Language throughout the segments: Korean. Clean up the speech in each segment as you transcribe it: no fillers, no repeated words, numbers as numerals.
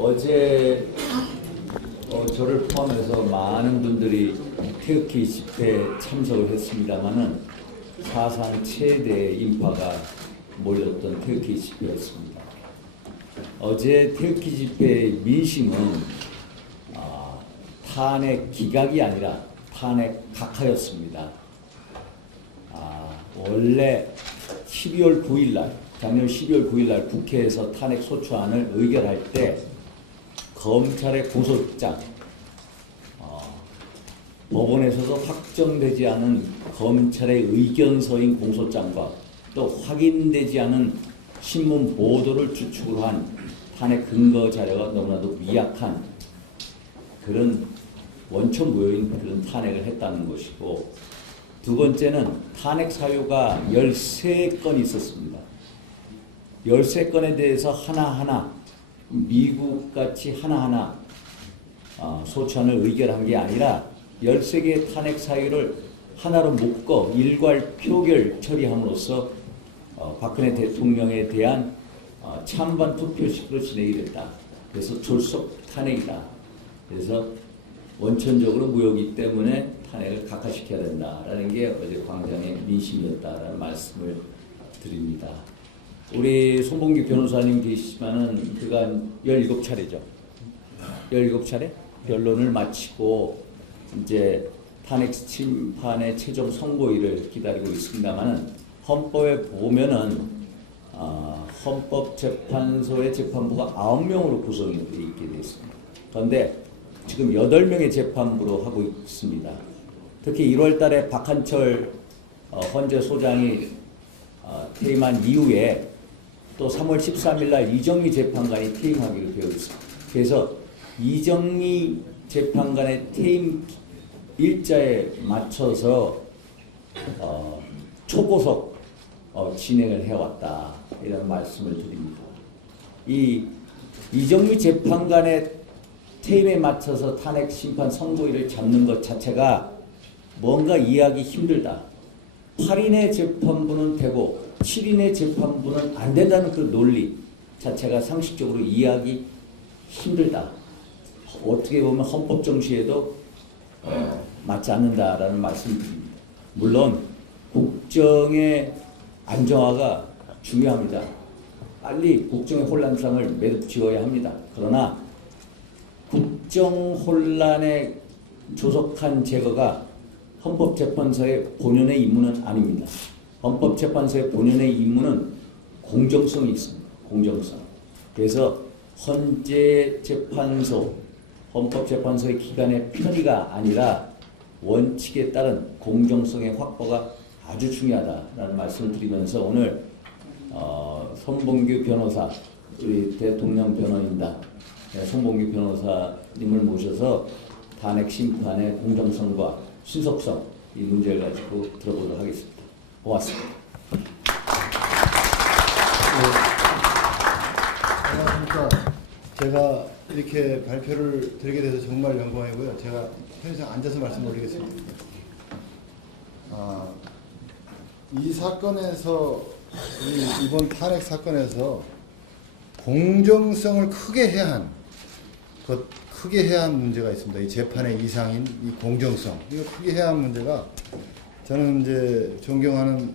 어제 저를 포함해서 많은 분들이 태극기 집회에 참석을 했습니다마는 사상 최대 인파가 몰렸던 태극기 집회였습니다. 어제 태극기 집회의 민심은 탄핵 기각이 아니라 탄핵 각하였습니다. 원래 12월 9일 날, 작년 12월 9일 날 국회에서 탄핵 소추안을 의결할 때 검찰의 고소장, 법원에서도 확정되지 않은 검찰의 의견서인 공소장과 또 확인되지 않은 신문 보도를 주축으로 한 탄핵 근거 자료가 너무나도 미약한 그런 원천무효인 그런 탄핵을 했다는 것이고, 두 번째는 탄핵 사유가 13건 있었습니다. 13건에 대해서 하나하나 미국같이 하나하나 소추안을 의결한 게 아니라 13개의 탄핵 사유를 하나로 묶어 일괄 표결 처리함으로써 박근혜 대통령에 대한 찬반 투표식으로 진행이 됐다. 그래서 졸속 탄핵이다. 그래서 원천적으로 무효이기 때문에 탄핵을 각하시켜야 된다라는 게 어제 광장의 민심이었다라는 말씀을 드립니다. 우리 송봉기 변호사님 계시지만은 그가 17차례죠. 17차례 변론을 마치고 이제 탄핵 심판의 최종 선고일을 기다리고 있습니다만은 헌법에 보면은 헌법재판소의 재판부가 9명으로 구성이 되어 있게 되어 있습니다. 그런데 지금 8명의 재판부로 하고 있습니다. 특히 1월 달에 박한철 헌재 소장이 퇴임한 이후에 또 3월 13일 날 이정미 재판관이 퇴임하기로 되어 있습니다. 그래서 이정미 재판관의 퇴임 일자에 맞춰서 초고속 진행을 해왔다, 이런 말씀을 드립니다. 이정미 재판관의 퇴임에 맞춰서 탄핵 심판 선고일을 잡는 것 자체가 뭔가 이해하기 힘들다. 8인의 재판부는 되고 7인의 재판부는 안 된다는 그 논리 자체가 상식적으로 이해하기 힘들다. 어떻게 보면 헌법 정시에도 맞지 않는다라는 말씀드립니다. 물론 국정의 안정화가 중요합니다. 빨리 국정의 혼란상을 매듭지어야 합니다. 그러나 국정 혼란의 조속한 제거가 헌법재판소의 본연의 임무는 아닙니다. 헌법재판소의 본연의 임무는 공정성이 있습니다. 공정성. 그래서 헌법재판소의 기관의 편의가 아니라 원칙에 따른 공정성의 확보가 아주 중요하다라는 말씀을 드리면서 오늘 손봉규 변호사, 우리 대통령 변호인단 손봉규 변호사님을 모셔서 탄핵 심판의 공정성과 신속성, 이 문제를 가지고 들어보도록 하겠습니다. 고맙습니다. 안녕하십니까. 제가 이렇게 발표를 드리게 돼서 정말 영광이고요. 제가 편의상 앉아서 말씀드리겠습니다. 이 사건에서, 이번 탄핵 사건에서 공정성을 크게 해야 한 문제가 있습니다. 이 재판의 이상인 이 공정성, 이거 크게 해야 한 문제가, 저는 이제 존경하는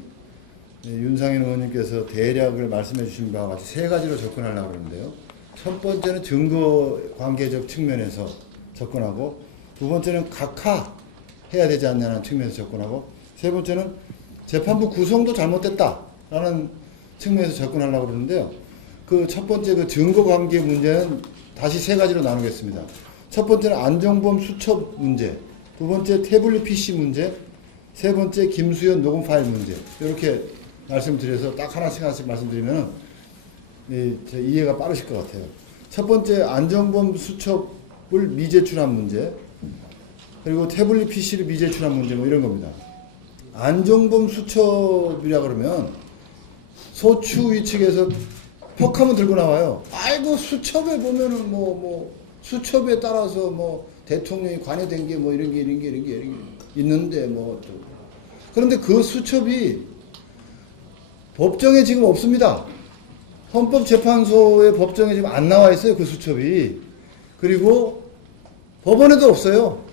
윤상현 의원님께서 대략을 말씀해 주신 바와 같이 세 가지로 접근하려고 그러는데요. 첫 번째는 증거 관계적 측면에서 접근하고, 두 번째는 각하해야 되지 않냐는 측면에서 접근하고, 세 번째는 재판부 구성도 잘못됐다라는 측면에서 접근하려고 그러는데요. 그 첫 번째 그 증거 관계 문제는 다시 세 가지로 나누겠습니다. 첫 번째는 안정범 수첩 문제, 두 번째 태블릿 PC 문제, 세 번째 김수현 녹음 파일 문제. 이렇게 말씀드려서 딱 하나씩 말씀드리면 이해가 빠르실 것 같아요. 첫 번째 안정범 수첩을 미제출한 문제, 그리고 태블릿 PC를 미제출한 문제, 뭐 이런 겁니다. 안정범 수첩이라 그러면 소추위 측에서 퍽하면 들고 나와요. 아이고 수첩에 보면은 수첩에 따라서 대통령이 관여된 게 이런 게 있는데 그런데 그 수첩이 법정에 지금 없습니다. 헌법재판소의 법정에 지금 안 나와 있어요, 그 수첩이. 그리고 법원에도 없어요.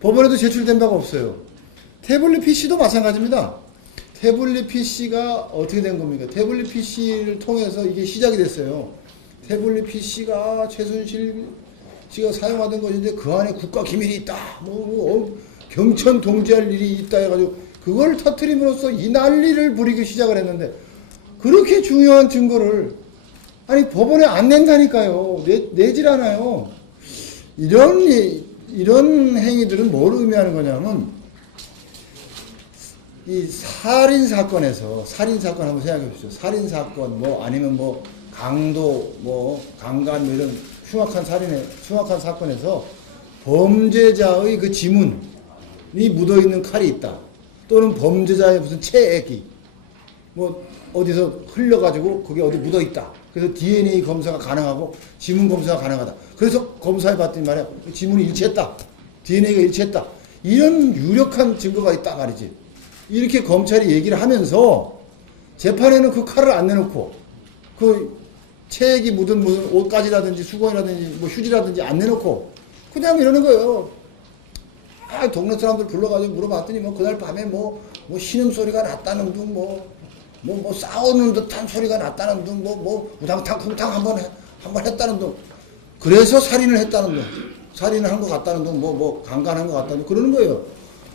법원에도 제출된 바가 없어요. 태블릿 PC도 마찬가지입니다. 태블릿 PC가 어떻게 된 겁니까? 태블릿 PC를 통해서 이게 시작이 됐어요. 태블릿 PC가 최순실 씨가 사용하던 것인데 그 안에 국가 기밀이 있다. 경천 동지할 일이 있다 해가지고 그걸 터트림으로써 이 난리를 부리기 시작을 했는데 그렇게 중요한 증거를 아니 법원에 안 낸다니까요. 내질 않아요. 이런 행위들은 뭘 의미하는 거냐면 이 살인 사건에서 살인 사건 한번 생각해 보십시오. 살인 사건 뭐 아니면 뭐 강도 뭐 강간 뭐 이런 흉악한 사건에서 범죄자의 그 지문이 묻어 있는 칼이 있다. 또는 범죄자의 무슨 체액이 뭐 어디서 흘려가지고 그게 어디 묻어 있다. 그래서 DNA 검사가 가능하고 지문 검사가 가능하다. 그래서 검사에 봤더니 말이야 지문이 일치했다. DNA가 일치했다. 이런 유력한 증거가 있다 말이지. 이렇게 검찰이 얘기를 하면서 재판에는 그 칼을 안 내놓고 그 체액이 묻은 무슨 옷가지라든지 수건이라든지 뭐 휴지라든지 안 내놓고 그냥 이러는 거예요. 아, 동네 사람들 불러가지고 물어봤더니 뭐 그날 밤에 뭐 신음소리가 났다는 둥 뭐 싸우는 듯한 소리가 났다는 둥 뭐 우당탕쿵탕 한번 했다는 둥 그래서 살인을 했다는 둥 살인을 한 것 같다는 둥 뭐 강간한 것 같다는 둥 그러는 거예요.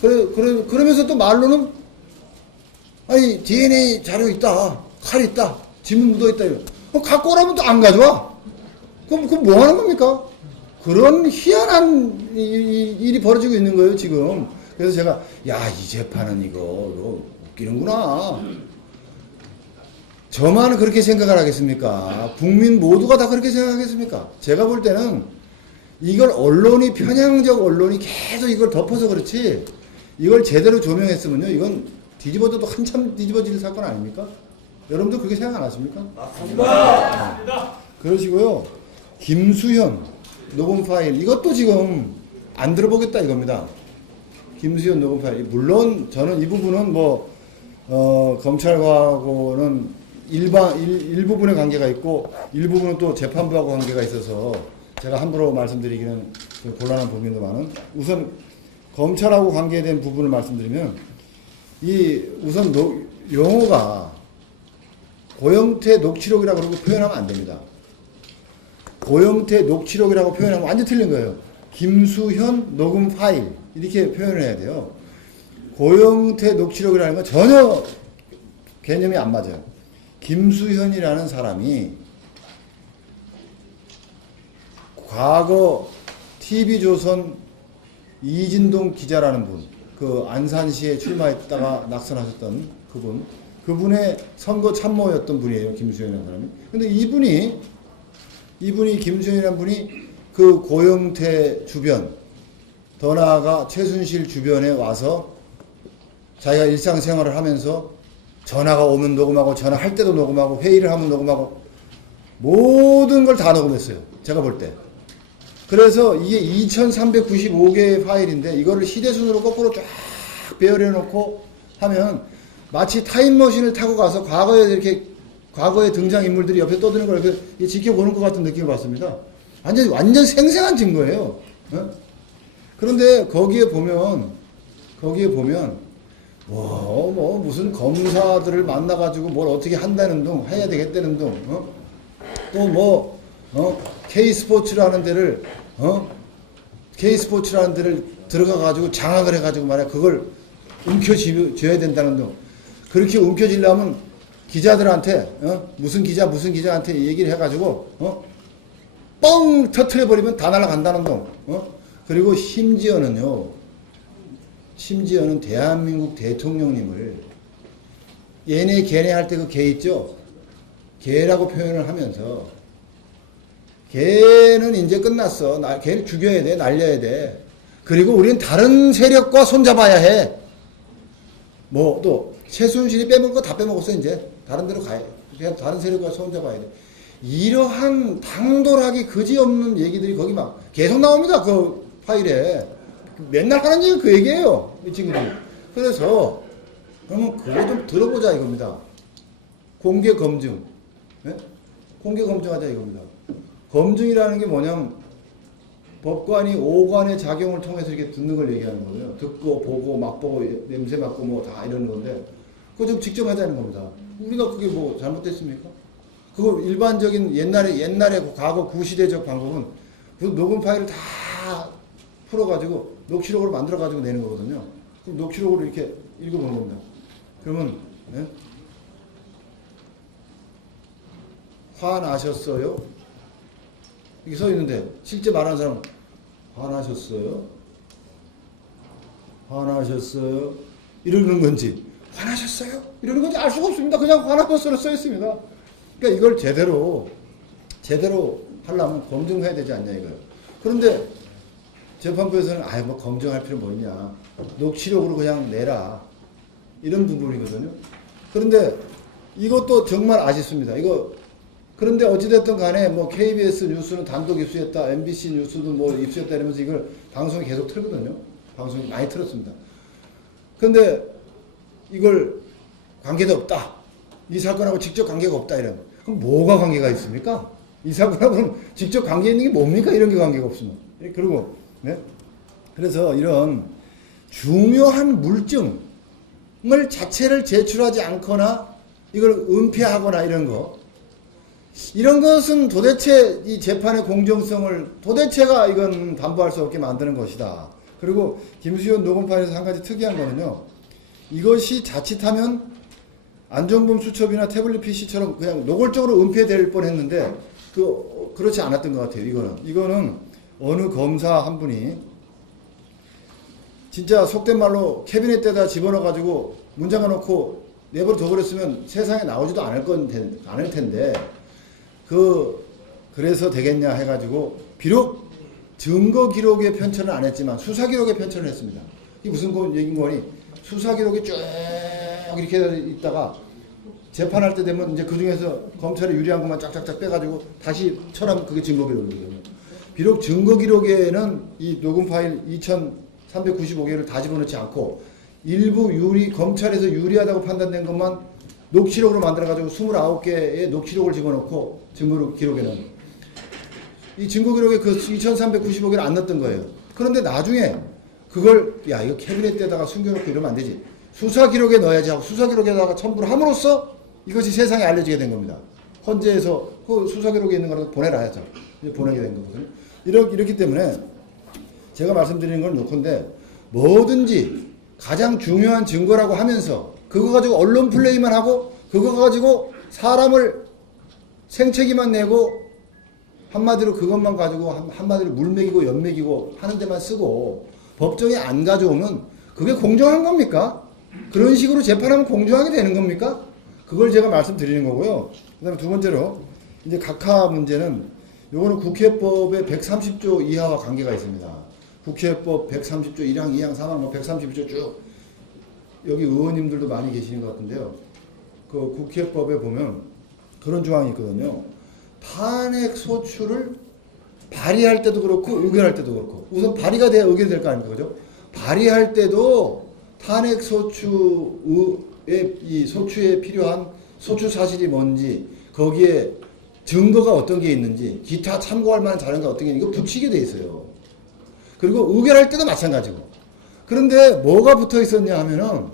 그러면서 또 말로는 아니 DNA 자료 있다 칼 있다 지문 묻어 있다 이거 갖고 오라면 또 안 가져와. 그럼 뭐 하는 겁니까? 그런 희한한 일이 벌어지고 있는 거예요 지금. 그래서 제가 야 이 재판은 이거 웃기는구나. 저만 그렇게 생각을 하겠습니까? 국민 모두가 다 그렇게 생각하겠습니까? 제가 볼 때는 이걸 언론이 편향적 언론이 계속 이걸 덮어서 그렇지 이걸 제대로 조명했으면요 이건 뒤집어져도 한참 뒤집어질 사건 아닙니까? 여러분도 그렇게 생각 안 하십니까? 맞습니다. 그러시고요. 김수현 녹음 파일 이것도 지금 안 들어보겠다 이겁니다. 김수현 녹음 파일 물론 저는 이 부분은 뭐 검찰과는 일부분의 관계가 있고 일부분은 또 재판부하고 관계가 있어서 제가 함부로 말씀드리기는 곤란한 부분도 우선 검찰하고 관계된 부분을 말씀드리면 우선 용어가 고영태 녹취록이라고 그러고 표현하면 안 됩니다. 고영태 녹취록이라고 표현하면 완전 틀린 거예요. 김수현 녹음 파일 이렇게 표현을 해야 돼요. 고영태 녹취록이라는 건 전혀 개념이 안 맞아요. 김수현이라는 사람이 과거 TV조선 이진동 기자라는 분, 그 안산시에 출마했다가 낙선하셨던 그분의 선거 참모였던 분이에요. 김수현이라는 사람이. 근데 이분이 김수현이라는 분이 그 고영태 주변, 더 나아가 최순실 주변에 와서 자기가 일상생활을 하면서 전화가 오면 녹음하고 전화할 때도 녹음하고 회의를 하면 녹음하고 모든 걸 다 녹음했어요. 제가 볼 때. 그래서 이게 2395개의 파일인데 이거를 시대순으로 거꾸로 쫙 배열해 놓고 하면 마치 타임머신을 타고 가서 과거의 등장인물들이 옆에 떠드는 걸 이렇게 지켜보는 것 같은 느낌을 받습니다. 완전 생생한 증거예요. 어? 그런데 거기에 보면 무슨 검사들을 만나가지고 뭘 어떻게 한다는 둥, 해야 되겠다는 둥, K스포츠라는 데를, K스포츠라는 데를 들어가가지고 장악을 해가지고 말이야, 그걸 움켜쥐어야 된다는 둥. 그렇게 움켜쥐려면 기자들한테, 무슨 기자한테 얘기를 해가지고, 뻥 터트려버리면 다 날아간다는 둥. 그리고 심지어는 대한민국 대통령님을 얘네 걔네 할 때 그 개 있죠? 개라고 표현을 하면서 개는 이제 끝났어. 개를 죽여야 돼. 날려야 돼. 그리고 우리는 다른 세력과 손잡아야 해. 뭐 또 최순실이 빼먹은 거 다 빼먹었어. 이제 다른 데로 가야 돼. 그냥 다른 세력과 손잡아야 돼. 이러한 당돌하기 그지없는 얘기들이 거기 막 계속 나옵니다. 그 파일에. 맨날 하는 얘기가 그 얘기예요. 이 친구들이. 그래서 그러면 그거 좀 들어보자 이겁니다. 공개 검증. 예? 공개 검증하자 이겁니다. 검증이라는 게 뭐냐면 법관이 오관의 작용을 통해서 이렇게 듣는 걸 얘기하는 거예요. 듣고 보고 맛보고 냄새 맡고 뭐 다 이러는 건데 그거 좀 직접 하자는 겁니다. 우리가 그게 뭐 잘못됐습니까? 그거 일반적인 옛날에 그 과거 구시대적 방법은 그 녹음 파일을 다 풀어가지고 녹취록으로 만들어가지고 내는 거거든요. 그럼 녹취록으로 이렇게 읽어보는 겁니다. 그러면 예? 화나셨어요? 이게 써 있는데 실제 말하는 사람은 화나셨어요? 화나셨어요? 이러는 건지 화나셨어요? 이러는 건지 알 수가 없습니다. 그냥 화나셨어요 써 있습니다. 그러니까 이걸 제대로 하려면 검증해야 되지 않냐 이거예요. 그런데 재판부에서는 뭐 검증할 필요 뭐 있냐. 녹취록으로 그냥 내라. 이런 부분이거든요. 그런데 이것도 정말 아쉽습니다. 그런데 어찌됐든 간에 뭐 KBS 뉴스는 단독 입수했다, MBC 뉴스도 뭐 입수했다 이러면서 이걸 방송에 계속 틀거든요. 방송에 많이 틀었습니다. 그런데 이걸 관계도 없다. 이 사건하고 직접 관계가 없다 이런. 그럼 뭐가 관계가 있습니까? 이 사건하고는 직접 관계 있는 게 뭡니까? 이런 게 관계가 없으면. 그리고 네? 그래서 이런 중요한 물증을 자체를 제출하지 않거나 이걸 은폐하거나 이런 것은 도대체 이 재판의 공정성을 도대체가 이건 담보할 수 없게 만드는 것이다. 그리고 김수현 녹음판에서 한 가지 특이한 거는요. 이것이 자칫하면 안종범 수첩이나 태블릿 PC처럼 그냥 노골적으로 은폐될 뻔했는데 그렇지 않았던 것 같아요. 이거는 어느 검사 한 분이 진짜 속된 말로 캐비넷에다 집어넣어가지고 문장가 놓고 내버려 둬버렸으면 세상에 나오지도 않을 텐데 그래서 되겠냐 해가지고 비록 증거 기록에 편찬을 안 했지만 수사 기록에 편찬을 했습니다. 이게 무슨 얘기인 거니? 수사 기록이 쭉 이렇게 있다가 재판할 때 되면 이제 그 중에서 검찰이 유리한 것만 쫙쫙쫙 빼가지고 다시 철하면 그게 증거 기록이거든요. 비록 증거 기록에는 이 녹음 파일 2,395개를 다 집어넣지 않고 일부 검찰에서 유리하다고 판단된 것만 녹취록으로 만들어가지고 29개의 녹취록을 집어넣고 증거 기록에는 이 증거 기록에 그 2,395개를 안 넣었던 거예요. 그런데 나중에 그걸 이거 캐비넷에다가 숨겨놓고 이러면 안 되지. 수사 기록에 넣어야지 하고 수사 기록에다가 첨부를 함으로써 이것이 세상에 알려지게 된 겁니다. 헌재에서 그 수사 기록에 있는 거라도 보내라야죠. 이제 보내게 된 거거든요. 이렇기 때문에 제가 말씀드리는 건 요컨대 뭐든지 가장 중요한 증거라고 하면서 그거 가지고 언론 플레이만 하고 그거 가지고 사람을 생채기만 내고 한마디로 그것만 가지고 한마디로 물먹이고 연먹이고 하는 데만 쓰고 법정에 안 가져오면 그게 공정한 겁니까? 그런 식으로 재판하면 공정하게 되는 겁니까? 그걸 제가 말씀드리는 거고요. 그 다음에 두 번째로 이제 각하 문제는 요거는 국회법의 130조 이하와 관계가 있습니다. 국회법 130조 1항, 2항, 3항, 뭐 130조 쭉 여기 의원님들도 많이 계시는 것 같은데요. 그 국회법에 보면 그런 조항이 있거든요. 탄핵 소추를 발의할 때도 그렇고 의결할 때도 그렇고 우선 발의가 돼야 의결이 될 거 아닙니까? 그죠? 발의할 때도 탄핵 이 소추에 필요한 소추 사실이 뭔지 거기에 증거가 어떤 게 있는지 기타 참고할 만한 자료가 어떤 게 있는지 이거 붙이게 돼 있어요. 그리고 의결할 때도 마찬가지고. 그런데 뭐가 붙어 있었냐 하면은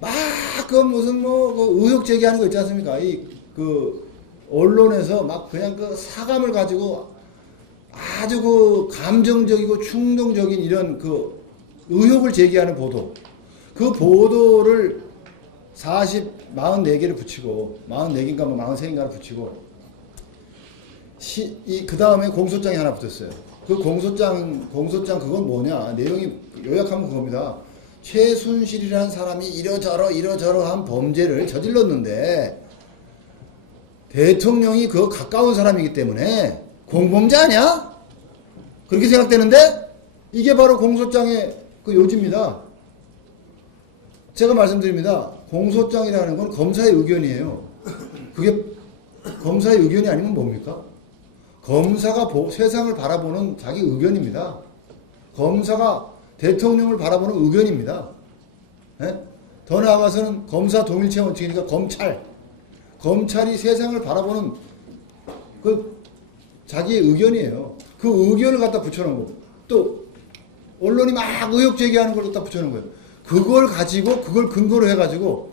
막 그 무슨 그 의혹 제기하는 거 있지 않습니까? 언론에서 막 그냥 그 사감을 가지고 아주 그 감정적이고 충동적인 이런 그 의혹을 제기하는 보도. 그 보도를 44개를 붙이고 44개인가 뭐 43개인가를 붙이고 그 다음에 공소장이 하나 붙었어요. 그 공소장 그건 뭐냐? 내용이 요약하면 그겁니다. 최순실이라는 사람이 이러저러한 범죄를 저질렀는데 대통령이 그 가까운 사람이기 때문에 공범자 아니야? 그렇게 생각되는데 이게 바로 공소장의 그 요지입니다. 제가 말씀드립니다. 공소장이라는 건 검사의 의견이에요. 그게 검사의 의견이 아니면 뭡니까? 검사가 세상을 바라보는 자기 의견입니다. 검사가 대통령을 바라보는 의견입니다. 네? 더 나아가서는 검사 동일체 원칙이니까 검찰. 검찰이 세상을 바라보는 그 자기의 의견이에요. 그 의견을 갖다 붙여놓은 거고 또 언론이 막 의혹 제기하는 걸 갖다 붙여놓은 거예요. 그걸 가지고 그걸 근거로 해가지고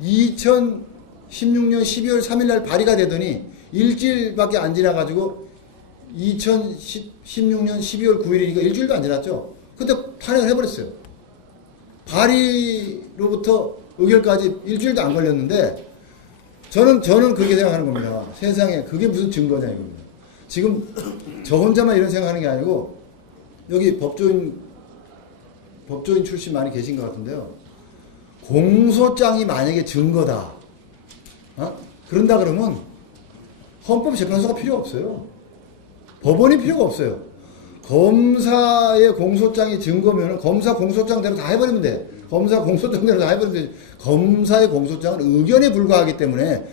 2016년 12월 3일 날 발의가 되더니 일주일밖에 안 지나가지고 2016년 12월 9일이니까 일주일도 안 지났죠. 그때 탄핵을 해버렸어요. 발의로부터 의결까지 일주일도 안 걸렸는데 저는 그렇게 생각하는 겁니다. 세상에 그게 무슨 증거냐 이겁니다. 지금 저 혼자만 이런 생각하는 게 아니고 여기 법조인 출신 많이 계신 것 같은데요. 공소장이 만약에 증거다. 그런다 그러면 헌법재판소가 필요 없어요. 법원이 필요가 없어요. 검사의 공소장이 증거면 검사 공소장대로 다 해버리면 돼. 검사 공소장대로 다 해버리면 돼. 검사의 공소장은 의견에 불과하기 때문에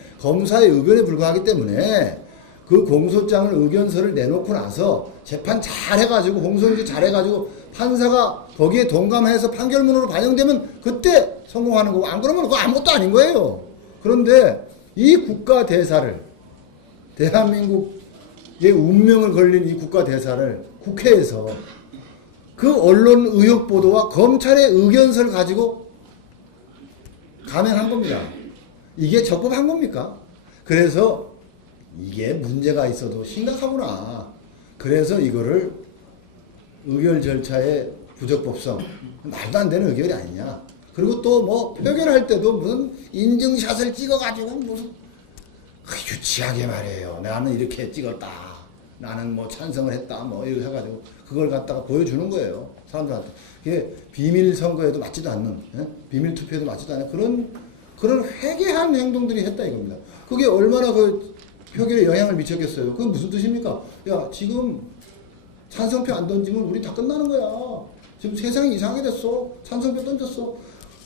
그 공소장을 의견서를 내놓고 나서 재판 잘 해가지고 공소유지 잘 해가지고 판사가 거기에 동감해서 판결문으로 반영되면 그때 성공하는 거고 안 그러면 그거 아무것도 아닌 거예요. 그런데 이 국가 대사를 대한민국의 운명을 걸린 이 국가 대사를 국회에서 그 언론 의혹 보도와 검찰의 의견서를 가지고 감행한 겁니다. 이게 적법한 겁니까? 그래서 이게 문제가 있어도 심각하구나. 그래서 이거를 의결 절차의 부적법성, 말도 안 되는 의결이 아니냐. 그리고 또 뭐 표결할 때도 무슨 인증샷을 찍어가지고 무슨 유치하게 말해요. 나는 이렇게 찍었다. 나는 뭐 찬성을 했다. 뭐 이렇게 해가지고 그걸 갖다가 보여주는 거예요. 사람들한테. 그게 비밀 선거에도 맞지도 않는, 비밀 투표에도 맞지도 않는 그런 회개한 행동들이 했다 이겁니다. 그게 얼마나 그 표결에 영향을 미쳤겠어요. 그건 무슨 뜻입니까? 야, 지금 찬성표 안 던지면 우리 다 끝나는 거야. 지금 세상이 이상하게 됐어. 찬성표 던졌어.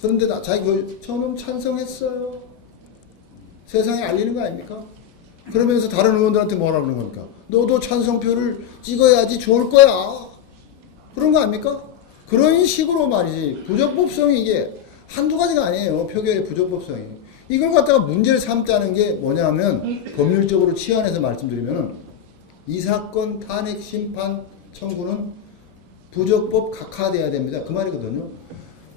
그런데 저는 찬성했어요. 세상에 알리는 거 아닙니까? 그러면서 다른 의원들한테 뭐라 그러는 겁니까? 너도 찬성표를 찍어야지 좋을 거야. 그런 거 아닙니까? 그런 식으로 말이지. 부적법성이 이게 한두 가지가 아니에요. 표결의 부적법성이. 이걸 갖다가 문제를 삼자는 게 뭐냐면 법률적으로 치안해서 말씀드리면 이 사건 탄핵 심판 청구는 부적법 각하돼야 됩니다. 그 말이거든요.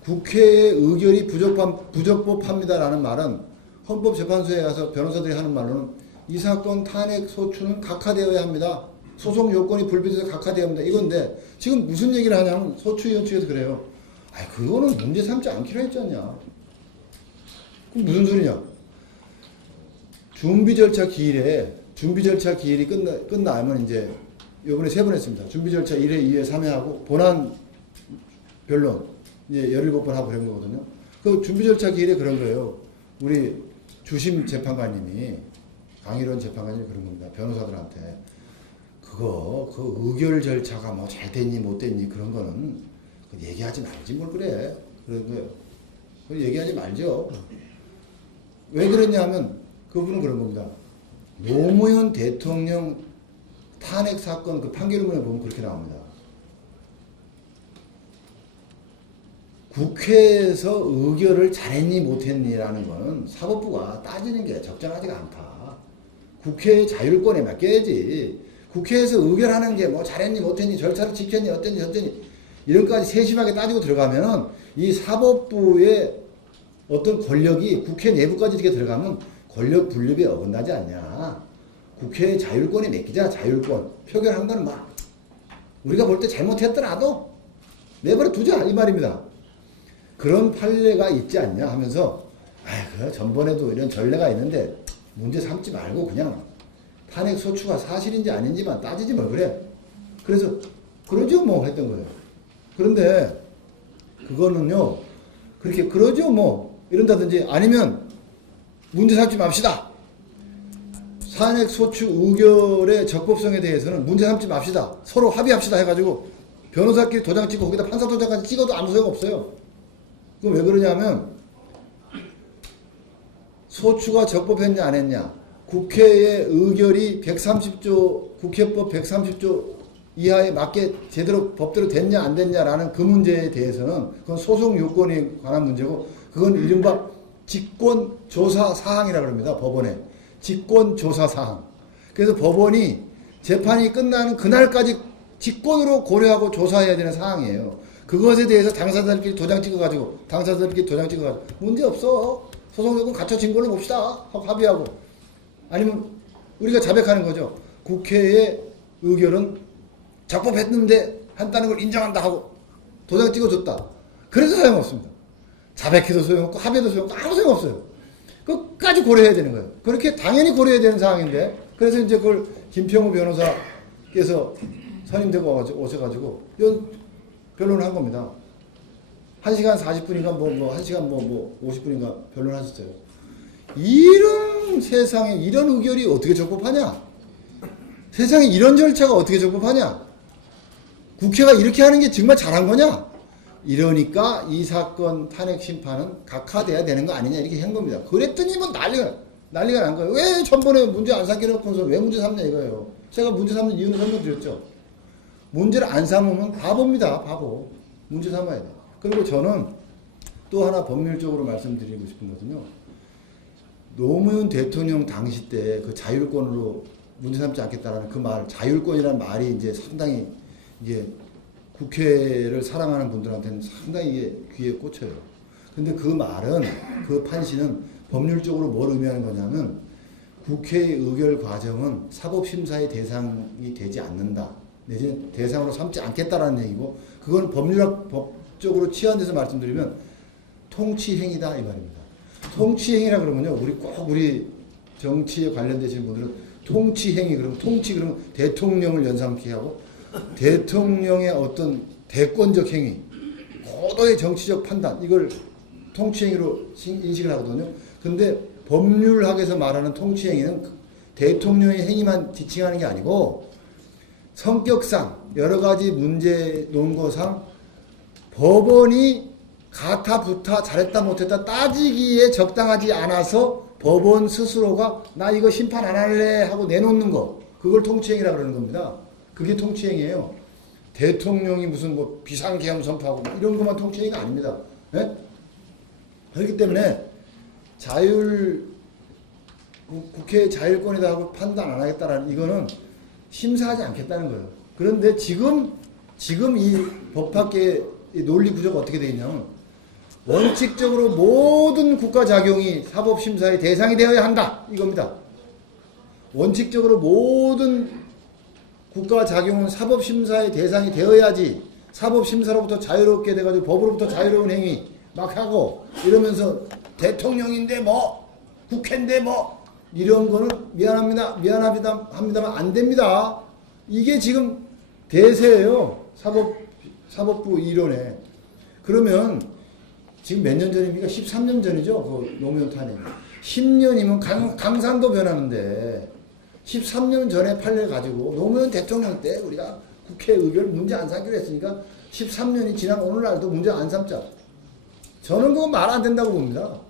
국회의 의결이 부적법합니다라는 말은 헌법재판소에 가서 변호사들이 하는 말로는 이 사건 탄핵 소추는 각하되어야 합니다. 소송 요건이 불비돼서 각하되어야 합니다. 이건데 지금 무슨 얘기를 하냐면 소추위원 측에서 그래요. 아이 그거는 문제 삼지 않기로 했지 않냐. 그럼 무슨 소리냐. 준비 절차 기일이 끝나면 이제 요번에 3번 했습니다. 준비 절차 1회, 2회, 3회 하고 본안 변론 이제 17번 하고 그런 거거든요. 그 준비 절차 기일에 그런 거예요. 우리 주심 재판관님이 강일원 재판관님이 그런 겁니다. 변호사들한테 그 의결 절차가 뭐 잘 됐니 못 됐니 그런 거는 얘기하지 말지 뭘 그래. 그런 거예요. 그걸 얘기하지 말죠. 왜 그랬냐 하면 그분은 그런 겁니다. 노무현 대통령 탄핵 사건 그 판결문에 보면 그렇게 나옵니다. 국회에서 의결을 잘했니 못했니라는 거는 사법부가 따지는 게 적절하지가 않다. 국회의 자율권에 맡겨야지. 국회에서 의결하는 게 뭐 잘했니 못했니 절차를 지켰니 어땠니 저땠니 이런 까지 세심하게 따지고 들어가면은 이 사법부의 어떤 권력이 국회 내부까지 이렇게 들어가면 권력 분립에 어긋나지 않냐. 국회의 자율권에 맡기자. 자율권. 표결한 거는 막 우리가 볼 때 잘못했더라도 내버려 두자 이 말입니다. 그런 판례가 있지 않냐 하면서 그 전번에도 이런 전례가 있는데 문제 삼지 말고 그냥 탄핵 소추가 사실인지 아닌지만 따지지 뭘 그래. 그래서 그러죠 뭐 했던 거예요. 그런데 그거는요 그렇게 그러죠 뭐 이런다든지 아니면 문제 삼지 맙시다. 탄핵 소추 의결의 적법성에 대해서는 문제 삼지 맙시다. 서로 합의합시다 해가지고 변호사끼리 도장 찍고 거기다 판사 도장까지 찍어도 아무 소용 없어요. 그럼 왜 그러냐면 소추가 적법했냐 안 했냐 국회의 의결이 130조 국회법 130조 이하에 맞게 제대로 법대로 됐냐 안 됐냐라는 그 문제에 대해서는 그건 소송 요건에 관한 문제고 그건 이른바 직권조사 사항이라고 합니다. 법원에. 직권조사 사항. 그래서 법원이 재판이 끝나는 그날까지 직권으로 고려하고 조사해야 되는 사항이에요. 그것에 대해서 당사자들끼리 도장 찍어가지고 문제 없어. 소송요건 갖춰진 걸로 봅시다. 하고 합의하고. 아니면 우리가 자백하는 거죠. 국회의 의결은 적법했는데 한다는 걸 인정한다 하고 도장 찍어줬다. 그래서 소용없습니다. 자백해도 소용없고 합의도 소용없고 아무 소용없어요. 끝까지 고려해야 되는 거예요. 그렇게 당연히 고려해야 되는 상황인데 그래서 이제 그걸 김평우 변호사께서 선임되고 오셔가지고 변론을 한 겁니다. 1시간 40분인가 1시간 50분인가 변론하셨어요. 이런 세상에 이런 의결이 어떻게 적법하냐? 세상에 이런 절차가 어떻게 적법하냐? 국회가 이렇게 하는 게 정말 잘한 거냐? 이러니까 이 사건 탄핵 심판은 각하돼야 되는 거 아니냐 이렇게 한 겁니다. 그랬더니 뭐 난리가 난 거예요. 왜 전번에 문제 안 삼겨놓고서 왜 문제 삼냐 이거예요. 제가 문제 삼는 이유는 설명드렸죠. 문제를 안 삼으면 바보입니다. 바보. 문제 삼아야 돼. 그리고 저는 또 하나 법률적으로 말씀드리고 싶은 것은요. 노무현 대통령 당시 때 그 자율권으로 문제 삼지 않겠다라는 그 말, 자율권이라는 말이 이제 상당히 이게 국회를 사랑하는 분들한테는 상당히 이게 귀에 꽂혀요. 근데 그 말은, 그 판시는 법률적으로 뭘 의미하는 거냐면 국회의 의결 과정은 사법심사의 대상이 되지 않는다. 내지는 대상으로 삼지 않겠다라는 얘기고, 그건 법률적으로 치환돼서 말씀드리면 통치행위다 이 말입니다. 통치행위라 그러면요, 우리 정치에 관련되신 분들은 통치행위 그러면 그러면 대통령을 연상케 하고 대통령의 어떤 대권적 행위, 고도의 정치적 판단 이걸 통치행위로 인식을 하거든요. 근데 법률학에서 말하는 통치행위는 대통령의 행위만 지칭하는 게 아니고 성격상 여러 가지 문제 논거상 법원이 가타 부타 잘했다 못했다 따지기에 적당하지 않아서 법원 스스로가 나 이거 심판 안 할래 하고 내놓는 거, 그걸 통치행위라 그러는 겁니다. 그게 통치행위예요. 대통령이 무슨 뭐 비상계엄 선포하고 이런 것만 통치행위가 아닙니다. 네? 그렇기 때문에 국회의 자율권이다 하고 판단 안 하겠다라는 이거는 심사하지 않겠다는 거예요. 그런데 지금 이 법학계의 논리 구조가 어떻게 되어 있냐면 원칙적으로 모든 국가작용이 사법심사의 대상이 되어야 한다 이겁니다. 원칙적으로 모든 국가작용은 사법심사의 대상이 되어야지 사법심사로부터 자유롭게 돼가지고 법으로부터 자유로운 행위 막 하고 이러면서 대통령인데 뭐 국회인데 뭐 이런 거는 미안합니다만 안 됩니다. 이게 지금 대세예요. 사법부 이론에. 그러면 지금 몇 년 전입니까? 13년 전이죠. 그 노무현 탄핵. 10년이면 강산도 변하는데 13년 전에 판례 가지고 노무현 대통령 때 우리가 국회 의결 문제 안 삼기로 했으니까 13년이 지난 오늘날도 문제 안 삼자. 저는 그거 말 안 된다고 봅니다.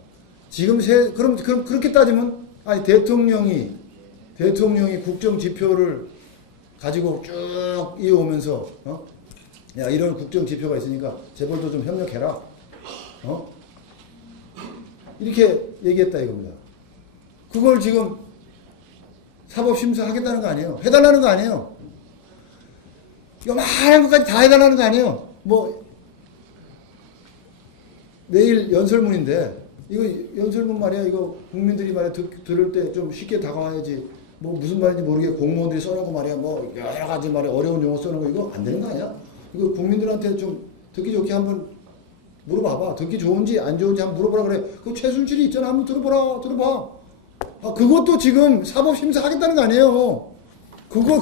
지금 그럼 그렇게 따지면 아니 대통령이 국정 지표를 가지고 쭉 이어오면서 야 이런 국정 지표가 있으니까 재벌도 좀 협력해라. 이렇게 얘기했다 이겁니다. 그걸 지금 사법심사 하겠다는 거 아니에요. 해달라는 거 아니에요. 요만한 것까지 다 해달라는 거 아니에요. 뭐 내일 연설문인데 이거 연설문 말이야. 이거 국민들이 말이야 들을 때 좀 쉽게 다가와야지. 뭐 무슨 말인지 모르게 공무원들이 써놓고 말이야. 뭐 여러 가지 말이야 어려운 용어 써놓은 거 이거 안 되는 거 아니야? 이거 국민들한테 좀 듣기 좋게 한번 물어봐봐. 듣기 좋은지 안 좋은지 한번 물어보라 그래. 그 최순실이 있잖아. 한번 들어봐. 아, 그것도 지금 사법심사 하겠다는 거 아니에요. 그걸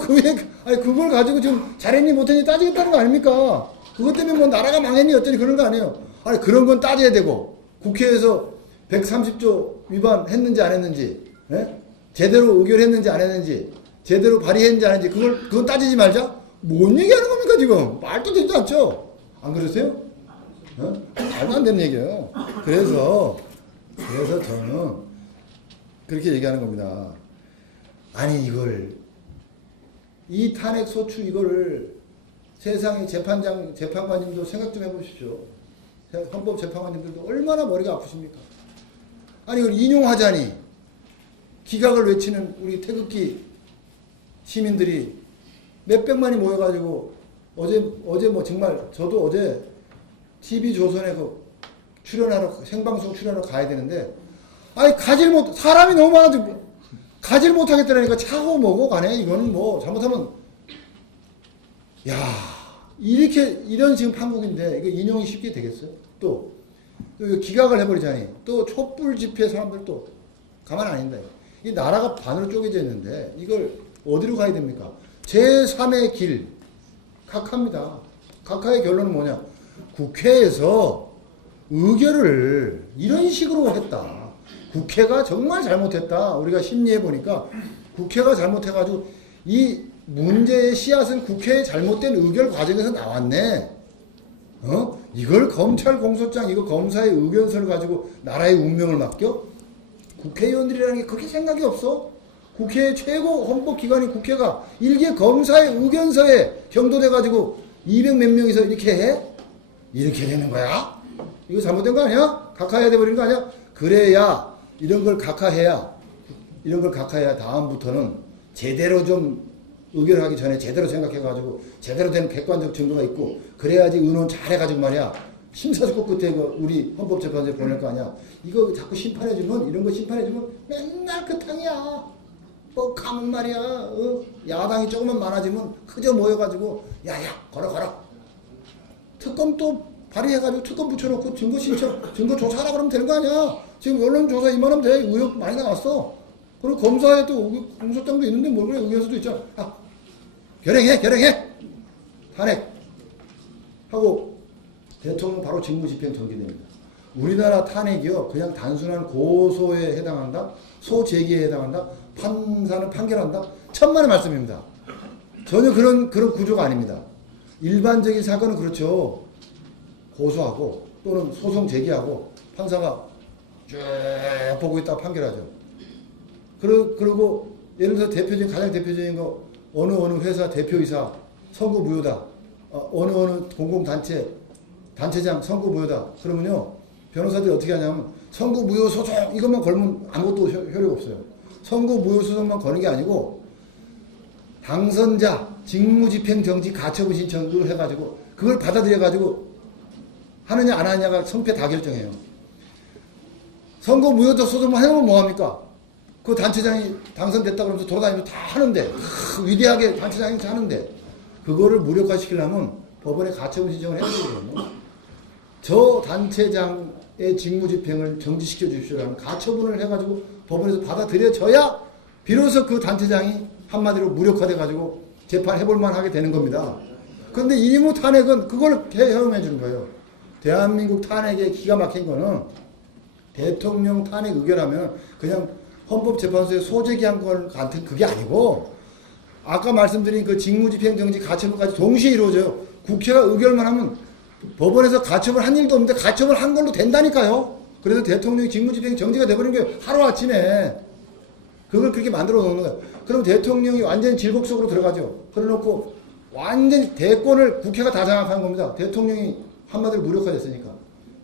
가지고 지금 잘했니 못했니 따지겠다는 거 아닙니까? 그것 때문에 뭐 나라가 망했니 어쩌니 그런 거 아니에요. 아니, 그런 건 따져야 되고, 국회에서 130조 위반했는지 안 했는지, 예? 제대로 의결했는지 안 했는지, 제대로 발의했는지 안 했는지, 그건 따지지 말자? 뭔 얘기하는 겁니까, 지금? 말도 되지 않죠? 안 그러세요? 말도 안 되는 얘기예요. 그래서 저는 그렇게 얘기하는 겁니다. 아니 이 탄핵 소추 이거를 세상의 재판관님도 생각 좀 해보십시오. 헌법재판관님들도 얼마나 머리가 아프십니까? 아니 이걸 인용하자니 기각을 외치는 우리 태극기 시민들이 몇백만이 모여가지고 어제 뭐 정말 저도 어제 TV조선에 그 출연하러 생방송 출연하러 가야 되는데 아니 사람이 너무 많아서 가지를 못하겠다니까 차고 뭐고 가네. 이거는 뭐 잘못하면 야 이런 지금 판국인데 이거 인용이 쉽게 되겠어요? 또 이거 기각을 해버리자니 또 촛불 집회 사람들 또 가만 안 있다. 이 나라가 반으로 쪼개져 있는데 이걸 어디로 가야 됩니까? 제3의 길 각하입니다. 각하의 결론은 뭐냐? 국회에서 의결을 이런 식으로 했다. 국회가 정말 잘못했다. 우리가 심리해 보니까 국회가 잘못해가지고 이 문제의 씨앗은 국회의 잘못된 의결 과정에서 나왔네. 이걸 검찰 공소장, 이거 검사의 의견서를 가지고 나라의 운명을 맡겨? 국회의원들이라는 게 그렇게 생각이 없어? 국회의 최고 헌법기관인 국회가 일개 검사의 의견서에 경도돼가지고 200 몇 명이서 이렇게 해? 이렇게 되는 거야? 이거 잘못된 거 아니야? 각하해야 돼버리는 거 아니야? 그래야 이런 걸 각하해야 다음부터는 제대로 좀 의결하기 전에 제대로 생각해가지고 제대로 된 객관적 증거가 있고 그래야지 의논 잘해가지고 말이야 심사숙고 끝에 우리 헌법재판소에 보낼 거 아니야. 이거 자꾸 심판해주면 이런 거 심판해주면 맨날 그 탕이야. 뭐 가면 말이야 야당이 조금만 많아지면 그저 모여가지고 야야 걸어 특검 또 발의해가지고 특검 붙여놓고 증거 신청 증거 조사하라 그러면 되는 거 아니야. 지금 언론조사 이만하면 돼. 의혹 많이 나왔어. 그리고 검사에 또 공소장도 있는데 뭘 그래 의견서도 있잖아. 결행해 탄핵하고 대통령 바로 직무집행 정지됩니다. 우리나라 탄핵이요 그냥 단순한 고소에 해당한다 소재기에 해당한다 판사는 판결한다 천만의 말씀입니다. 전혀 그런 구조가 아닙니다. 일반적인 사건은 그렇죠. 고소하고 또는 소송 제기하고 판사가 쭉 보고 있다가 판결하죠. 그리고 예를 들어서 가장 대표적인 거 어느 회사 대표이사 선고 무효다. 어느 공공단체 단체장 선고 무효다. 그러면요 변호사들이 어떻게 하냐면 선고 무효 소송 이것만 걸면 아무것도 효력 없어요. 선고 무효 소송만 거는 게 아니고 당선자 직무집행 정지 가처분 신청을 해가지고 그걸 받아들여가지고 하느냐 안 하느냐가 성패 다 결정해요. 선거 무효 소송만 해놓으면 뭐합니까? 그 단체장이 당선됐다 그러면서 돌아다니면서 다 하는데 위대하게 단체장이 하는데 그거를 무력화시키려면 법원에 가처분 신청을 해야 되거든요. 저 단체장의 직무집행을 정지시켜 주십시오라는 가처분을 해가지고 법원에서 받아들여져야 비로소 그 단체장이 한마디로 무력화돼 가지고 재판해볼만 하게 되는 겁니다. 그런데 이무 탄핵은 그걸 허용해 주는 거예요. 대한민국 탄핵의 기가 막힌 거는 대통령 탄핵 의결하면 그냥 헌법재판소에 소재기한 것 같은 그게 아니고 아까 말씀드린 그 직무집행 정지 가처분까지 동시에 이루어져요. 국회가 의결만 하면 법원에서 가처분 한 일도 없는데 가처분 한 걸로 된다니까요. 그래서 대통령이 직무집행 정지가 돼버린 게 하루아침에 그걸 그렇게 만들어 놓는 거예요. 그럼 대통령이 완전히 질곡 속으로 들어가죠. 그래놓고 완전히 대권을 국회가 다 장악한 겁니다. 대통령이 한마디로 무력화됐으니까.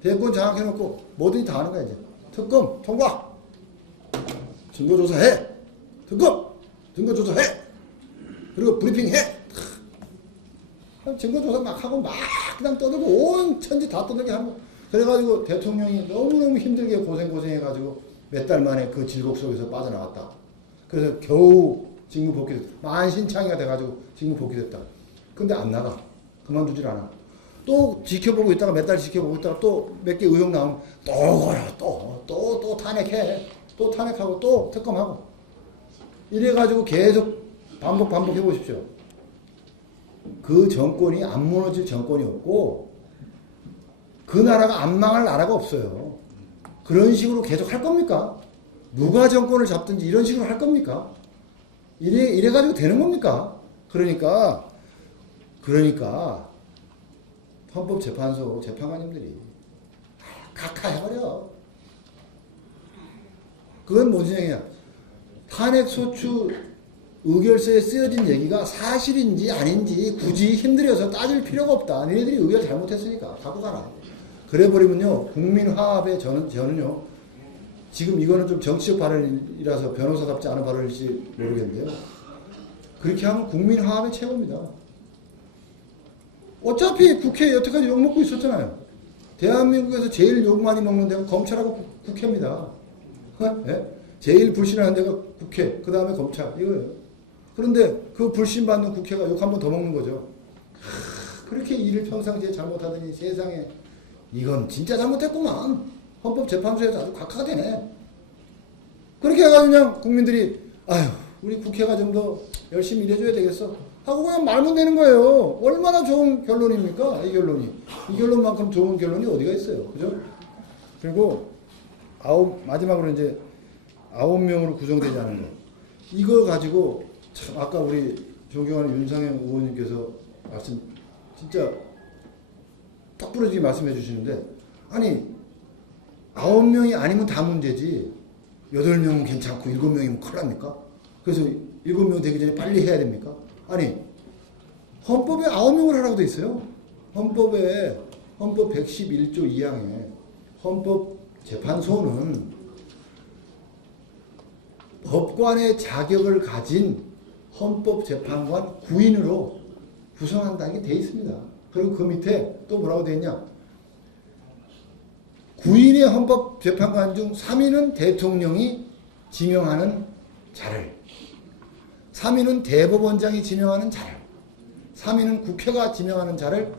대권 장악해놓고 뭐든지 다 하는 거야 이제. 특검 통과. 증거조사해. 특검. 증거조사해. 그리고 브리핑해. 증거조사 막 하고 막 그냥 떠들고 온 천지 다 떠들게 하는 거. 그래가지고 대통령이 너무너무 힘들게 고생해가지고 몇 달 만에 그 질곡 속에서 빠져나왔다. 그래서 겨우 직무 복귀됐다. 만신창이가 돼가지고 직무 복귀됐다. 근데 안 나가. 그만두질 않아. 또 지켜보고 있다가 몇 달 지켜보고 있다가 또 몇 개 의혹 나오면 또 걸어. 또 탄핵해. 또 탄핵하고 또 특검하고. 이래가지고 계속 반복해 보십시오. 그 정권이 안 무너질 정권이 없고 그 나라가 안 망할 나라가 없어요. 그런 식으로 계속 할 겁니까? 누가 정권을 잡든지 이런 식으로 할 겁니까? 이래가지고 되는 겁니까? 그러니까 헌법재판소 재판관님들이 각하해버려. 그건 무슨 얘기냐? 탄핵소추 의결서에 쓰여진 얘기가 사실인지 아닌지 굳이 힘들여서 따질 필요가 없다. 너희들이 의결 잘못했으니까 갖고 가라. 그래버리면요 국민 화합에 저는요 지금 이거는 좀 정치적 발언이라서 변호사답지 않은 발언일지 모르겠는데요. 그렇게 하면 국민 화합의 최고입니다. 어차피 국회 여태까지 욕먹고 있었잖아요. 대한민국에서 제일 욕 많이 먹는 데가 검찰하고 국회입니다. 네? 제일 불신하는 데가 국회, 그 다음에 검찰, 이거예요. 그런데 그 불신받는 국회가 욕 한 번 더 먹는 거죠. 그렇게 일을 평상시에 잘못하더니 세상에 이건 진짜 잘못했구만. 헌법재판소에서 아주 각하가 되네. 그렇게 해가지고 그냥 국민들이 아휴 우리 국회가 좀 더 열심히 일해줘야 되겠어 하고 그냥 말면 되는 거예요. 얼마나 좋은 결론입니까? 이 결론이. 이 결론만큼 좋은 결론이 어디가 있어요. 그죠? 그리고 마지막으로 이제 9명으로 구성되지 않은 거. 이거 가지고 참 아까 우리 존경하는 윤상현 의원님께서 진짜 딱 부러지게 말씀해 주시는데 아니 9명이 아니면 다 문제지 8명은 괜찮고 7명이면 큰일 납니까? 그래서 7명 되기 전에 빨리 해야 됩니까? 아니 헌법에 9명을 하라고 돼 있어요. 헌법 111조 2항에 헌법재판소는 법관의 자격을 가진 헌법재판관 9인으로 구성한다는 게 돼 있습니다. 그리고 그 밑에 또 뭐라고 돼 있냐? 9인의 헌법재판관 중 3인은 대통령이 지명하는 자를, 3인은 대법원장이 지명하는 자를, 3인은 국회가 지명하는 자를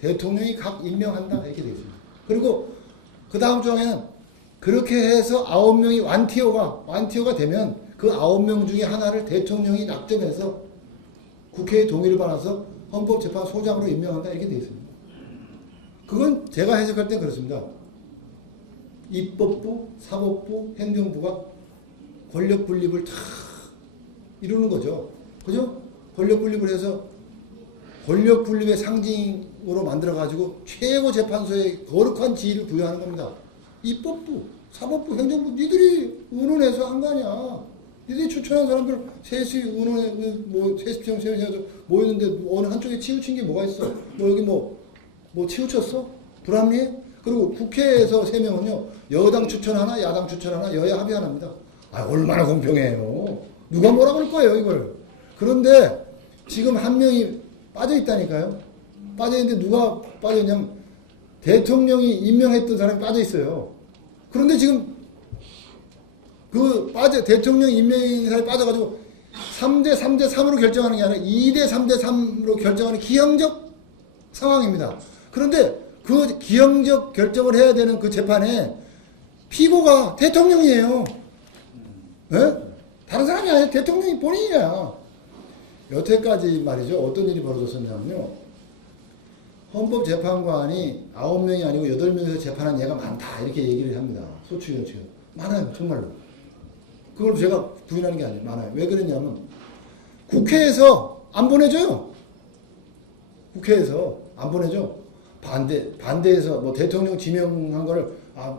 대통령이 각 임명한다 이렇게 되어 있습니다. 그리고 그 다음 조항에는 그렇게 해서 9명이 완티어가 되면 그 9명 중에 하나를 대통령이 낙점해서 국회의 동의를 받아서 헌법재판소장으로 임명한다 이렇게 되어 있습니다. 그건 제가 해석할 때 그렇습니다. 입법부, 사법부, 행정부가 권력 분립을 다 이루는 거죠. 그죠? 권력 분립을 해서 권력 분립의 상징으로 만들어가지고 최고 재판소에 거룩한 지위를 부여하는 겁니다. 입법부, 사법부, 행정부 니들이 의논해서 한 거 아니야. 니들이 추천한 사람들 셋이 의논해 셋이 세워서 모였는데 어느 한쪽에 치우친 게 뭐가 있어? 여기 뭐 치우쳤어? 불합리해? 그리고 국회에서 3명은요 여당 추천 하나, 야당 추천 하나, 여야 합의 하나입니다. 아 얼마나 공평해요. 누가 뭐라 그럴 거예요 이걸. 그런데 지금 한 명이 빠져 있다니까요. 빠져 있는데 누가 빠져 있냐면 대통령이 임명했던 사람이 빠져 있어요. 그런데 지금 대통령 임명인 사람이 빠져가지고 3대 3로 결정하는 게 아니라 2대 3대 3로 결정하는 기형적 상황입니다. 그런데 그 기형적 결정을 해야 되는 그 재판에 피고가 대통령이에요. 네? 다른 사람이 아니에요. 대통령이 본인이야. 여태까지 말이죠. 어떤 일이 벌어졌었냐면요. 헌법재판관이 9명이 아니고 8명에서 재판한 예가 많다. 이렇게 얘기를 합니다. 소추위원 측은. 많아요. 정말로. 그걸 제가 부인하는 게 아니에요. 많아요. 왜 그러냐면 국회에서 안 보내줘요. 국회에서 안 보내줘. 반대해서 뭐 대통령 지명한 거를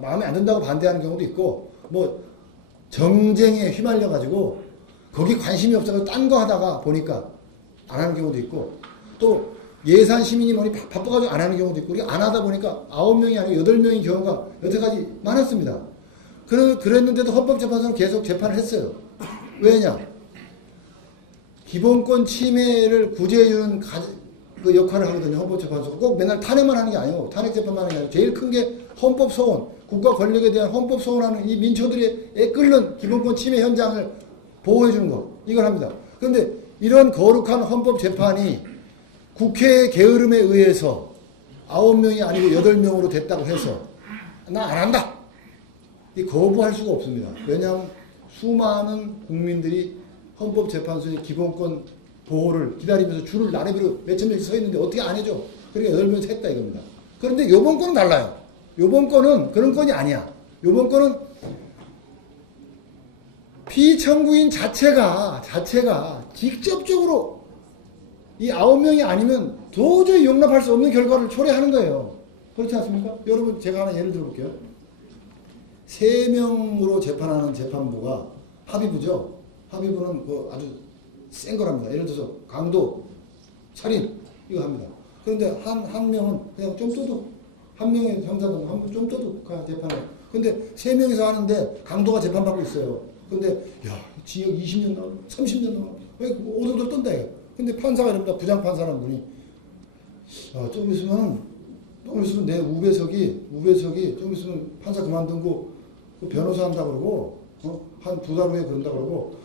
마음에 안 든다고 반대하는 경우도 있고 뭐 정쟁에 휘말려 가지고 거기 관심이 없어서 딴 거 하다가 보니까 안 하는 경우도 있고 또 예산 시민이 뭐니 바빠가지고 안 하는 경우도 있고 안 하다 보니까 9명이 아니고 8명인 경우가 여태까지 많았습니다. 그랬는데도 헌법재판소는 계속 재판을 했어요. 왜냐? 기본권 침해를 구제해주는 그 역할을 하거든요. 헌법재판소가 꼭 맨날 탄핵만 하는 게 아니고 탄핵재판만 하는 게 아니고 제일 큰 게 헌법소원, 국가 권력에 대한 헌법소원하는 이 민초들이 애끓는 기본권 침해 현장을 보호해주는 거 이걸 합니다. 그런데 이런 거룩한 헌법재판이 국회의 게으름에 의해서 9명이 아니고 8명으로 됐다고 해서 나 안 한다. 이 거부할 수가 없습니다. 왜냐하면 수많은 국민들이 헌법재판소의 기본권 보호를 기다리면서 줄을 나래비로 몇천 명씩 서 있는데 어떻게 안 해줘? 그러니까 8명에서 했다 이겁니다. 그런데 요번 건은 달라요. 요번 건은 그런 건이 아니야. 요번 건은 피청구인 자체가 직접적으로 이 9명이 아니면 도저히 용납할 수 없는 결과를 초래하는 거예요. 그렇지 않습니까? 여러분 제가 하나 예를 들어볼게요. 3명으로 재판하는 재판부가 합의부죠. 합의부는 뭐 아주 센 거랍니다. 예를 들어서 강도, 살인 이거 합니다. 그런데 한 명은 그냥 좀 떠도 한 명의 형사관 좀 떠도 재판을 근데 3명이서 하는데 강도가 재판받고 있어요. 근데 야 징역 20년 나오고 30년 나오고 오도독 떤다. 근데 판사가 이럽니다. 부장판사라는 분이 좀 있으면 내 우배석이 좀 있으면 판사 그만두고 그 변호사 한다 그러고 한 2달 후에 그런다 그러고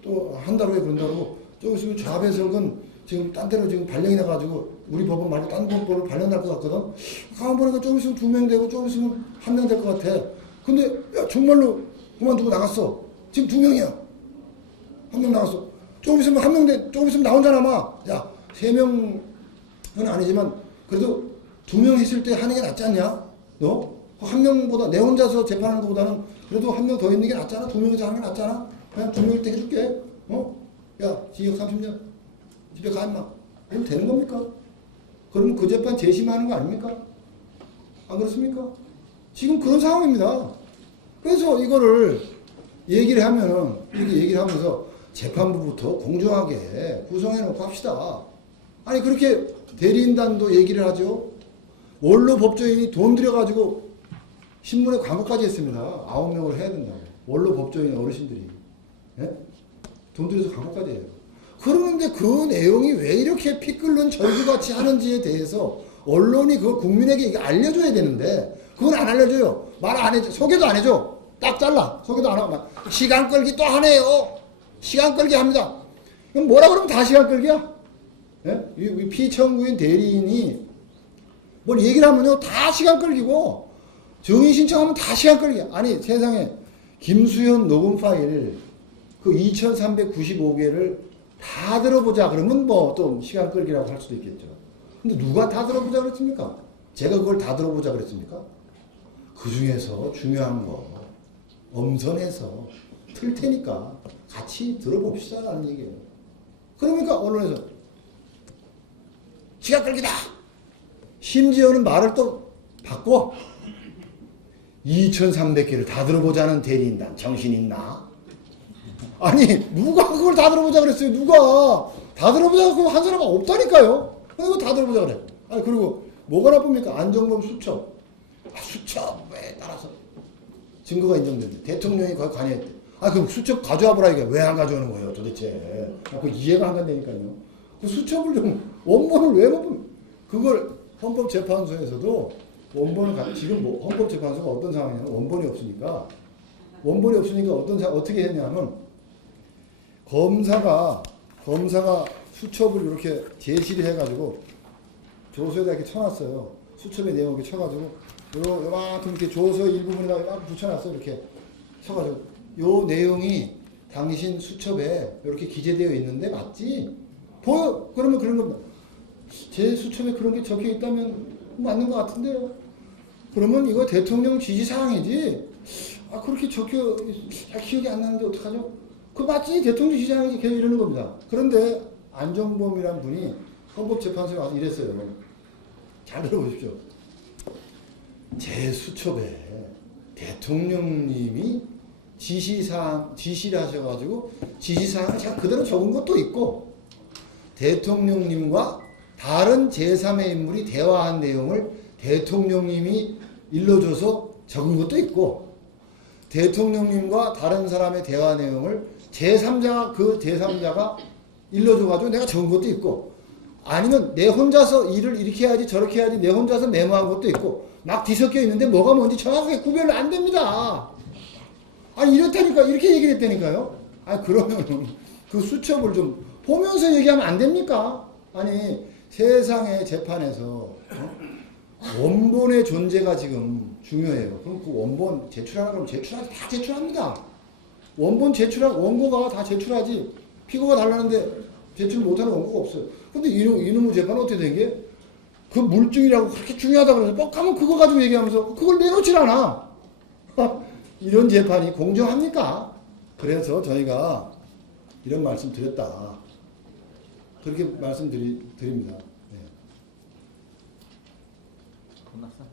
또 한 달 후에 그런다 그러고 좀 있으면 좌배석은 지금 딴 데로 지금 발령이 나가지고 우리 법원 말고 딴 법으로 발령 날 것 같거든. 가만 보니까 좀 있으면 2명 되고 좀 있으면 1명 될 것 같아. 근데 야, 정말로 그만두고 나갔어. 지금 2명이야. 1명 나갔어. 조금 있으면 1명 조금 있으면 나 혼자 남아. 야 3명은 아니지만 그래도 2명 했을 때 하는 게 낫지 않냐? 너? 1명보다 내 혼자서 재판하는 것보다는 그래도 1명 더 있는 게 낫잖아. 2명이서 하는 게 낫잖아. 그냥 2명일 때 해줄게. 야 징역 30년 집에 가 임마. 이러면 되는 겁니까? 그러면 그 재판 재심하는 거 아닙니까? 안 그렇습니까? 지금 그런 상황입니다. 그래서 이거를 얘기를 하면은 이렇게 얘기를 하면서 재판부부터 공정하게 구성해 놓고 합시다. 아니 그렇게 대리인단도 얘기를 하죠. 원로 법조인이 돈 들여가지고 신문에 광고까지 했습니다. 9명을 해야 된다고. 원로 법조인 어르신들이. 예? 돈 들여서 광고까지 해요. 그러는데 그 내용이 왜 이렇게 피 끓는 절규같이 하는지에 대해서 언론이 그걸 국민에게 알려줘야 되는데 그건 안 알려줘요. 말 안 해줘. 소개도 안 해줘. 딱 잘라. 소개도 안 하고 시간 끌기 또 하네요. 시간 끌기 합니다. 그럼 뭐라 그러면 다 시간 끌기야? 예? 이 피청구인 대리인이 뭘 얘기를 하면요 다 시간 끌기고 정의 신청하면 다 시간 끌기야. 아니 세상에 김수현 녹음 파일 그 2395개를 다 들어보자 그러면 뭐 또 시간 끌기라고 할 수도 있겠죠. 근데 누가 다 들어보자 그랬습니까? 제가 그걸 다 들어보자 그랬습니까? 그 중에서 중요한 거 엄선해서 틀 테니까 같이 들어봅시다 라는 얘기예요. 그러니까 언론에서 시간 끌기다. 심지어는 말을 또 바꿔. 2300개를 다 들어보자는 대리인단 정신 있나? 아니 누가 그걸 다 들어보자 그랬어요. 누가 다 들어보자 그거 한 사람은 없다니까요. 이거 다 들어보자 그래. 아니 그리고 뭐가 나쁩니까? 안정범 수첩. 수첩에 따라서 증거가 인정됐는데 대통령이 거기 관여했대. 그럼 수첩 가져와 보라 이게 왜 안 가져오는 거예요 도대체. 그 이해가 안 간다니까요. 그 수첩을 좀 원본을 왜 못 보면 그걸 헌법재판소에서도 원본을 지금 뭐 헌법재판소가 어떤 상황이냐면 원본이 없으니까 어떻게 했냐면 검사가 수첩을 이렇게 제시를 해가지고 조서에다 이렇게 쳐놨어요. 수첩의 내용을 이렇게 쳐가지고 요만큼 이렇게 조서 일부분에다 이렇게 붙여놨어요. 이렇게 쳐가지고 요 내용이 당신 수첩에 이렇게 기재되어 있는데 맞지? 보여? 그러면 그런 겁니다. 제 수첩에 그런 게 적혀 있다면 맞는 것 같은데요. 그러면 이거 대통령 지시사항이지. 그렇게 적혀 기억이 안 나는데 어떡하죠? 그 맞지? 대통령 지시사항이지. 계속 이러는 겁니다. 그런데 안정범이란 분이 헌법재판소에 와서 이랬어요. 잘 들어보십시오. 제 수첩에 대통령님이 지시를 하셔가지고 지시사항을 제가 그대로 적은 것도 있고 대통령님과 다른 제3의 인물이 대화한 내용을 대통령님이 일러줘서 적은 것도 있고 대통령님과 다른 사람의 대화 내용을 제3자가 그 제3자가 일러줘가지고 내가 적은 것도 있고 아니면 내 혼자서 일을 이렇게 해야지 저렇게 해야지 내 혼자서 메모한 것도 있고 막 뒤섞여 있는데 뭐가 뭔지 정확하게 구별 안 됩니다. 이렇다니까 이렇게 얘기를 했다니까요. 그러면 그 수첩을 좀 보면서 얘기하면 안 됩니까? 아니 세상의 재판에서 원본의 존재가 지금 중요해요. 그럼 그 원본 제출하라 그러면 제출하지. 다 제출합니다. 원본 제출하고 원고가 다 제출하지. 피고가 달라는데 제출 못하는 원고가 없어요. 근데 이놈의 재판은 어떻게 된 게? 그 물증이라고 그렇게 중요하다고 그러면서 가면 그거 가지고 얘기하면서 그걸 내놓질 않아. 이런 재판이 공정합니까? 그래서 저희가 이런 말씀 드렸다. 그렇게 말씀드립니다. 네. 끝났어?